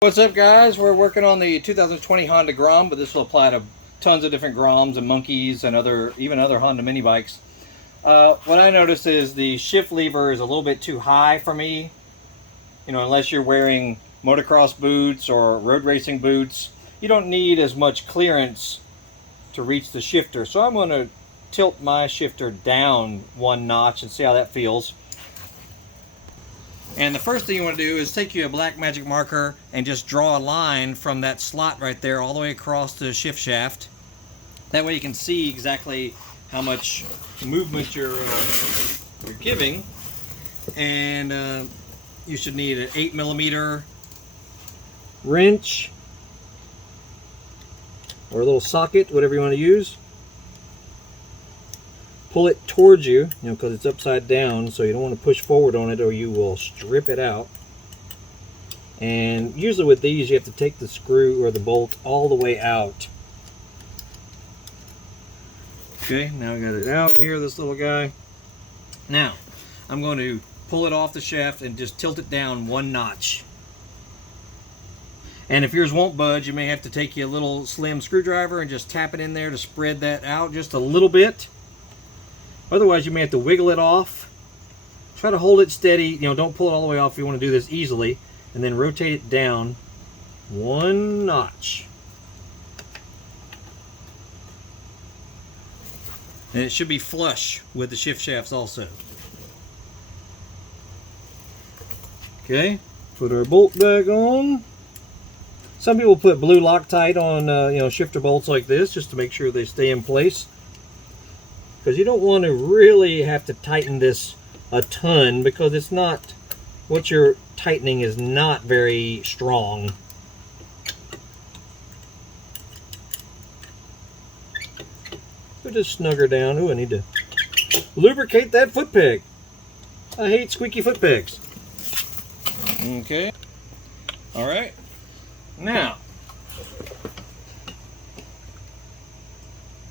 What's up, guys? We're working on the 2020 Honda Grom, but this will apply to tons of different Groms and Monkeys and even other Honda mini bikes. What I noticed is the shift lever is a little bit too high for me. You know, unless you're wearing motocross boots or road racing boots, you don't need as much clearance to reach the shifter. So I'm going to tilt my shifter down one notch and see how that feels. And the first thing you want to do is take you a black magic marker and just draw a line from that slot right there all the way across the shift shaft. That way you can see exactly how much movement you're giving. And you should need an 8mm wrench or a little socket, whatever you want to use. Pull it towards you, because it's upside down, so you don't want to push forward on it or you will strip it out. And usually with these you have to take the screw or the bolt all the way out. Okay, now I got it out here, this little guy. Now I'm going to pull it off the shaft and just tilt it down one notch. And if yours won't budge, you may have to take you a little slim screwdriver and just tap it in there to spread that out just a little bit. Otherwise, you may have to wiggle it off. Try to hold it steady. Don't pull it all the way off if you want to do this easily. And then rotate it down one notch. And it should be flush with the shift shafts also. Okay, put our bolt back on. Some people put blue Loctite on shifter bolts like this just to make sure they stay in place. Because you don't want to really have to tighten this a ton, because it's not, what you're tightening is not very strong. So just snug her down. Ooh, I need to lubricate that foot peg. I hate squeaky foot pegs. Okay. Alright. Now.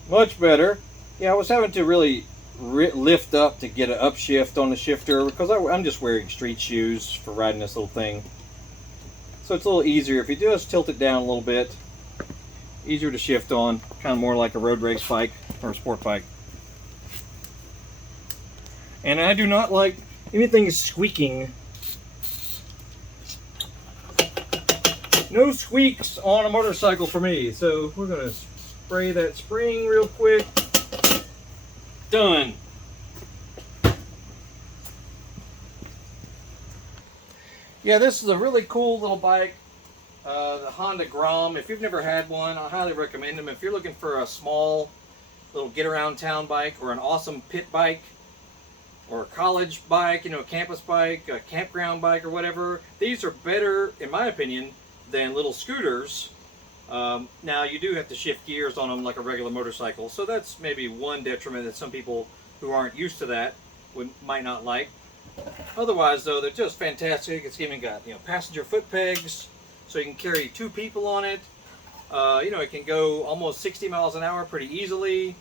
Much better. Yeah, I was having to really lift up to get an upshift on the shifter because I'm just wearing street shoes for riding this little thing. So it's a little easier. If you just tilt it down a little bit, easier to shift on, kind of more like a road race bike or a sport bike. And I do not like anything squeaking. No squeaks on a motorcycle for me. So we're going to spray that spring real quick. Done. Yeah, this is a really cool little bike, the Honda Grom. If you've never had one, I highly recommend them. If you're looking for a small little get around town bike or an awesome pit bike or a college bike, a campus bike, a campground bike or whatever, these are better, in my opinion, than little scooters. Now you do have to shift gears on them like a regular motorcycle, so that's maybe one detriment that some people who aren't used to that might not like. Otherwise though, they're just fantastic. It's even got passenger foot pegs, so you can carry 2 people on it. It can go almost 60 miles an hour pretty easily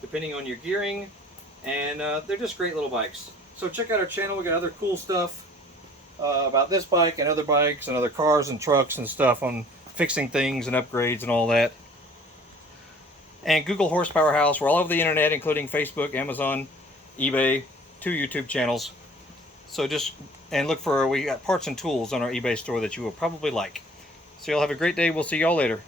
depending on your gearing, and they're just great little bikes. So check out our channel. We got other cool stuff about this bike and other bikes and other cars and trucks and stuff on fixing things and upgrades and all that. And Google Horsepower House. We're all over the internet, including Facebook, Amazon, eBay, 2 YouTube channels. So look for, we got parts and tools on our eBay store that you will probably like. So y'all have a great day. We'll see y'all later.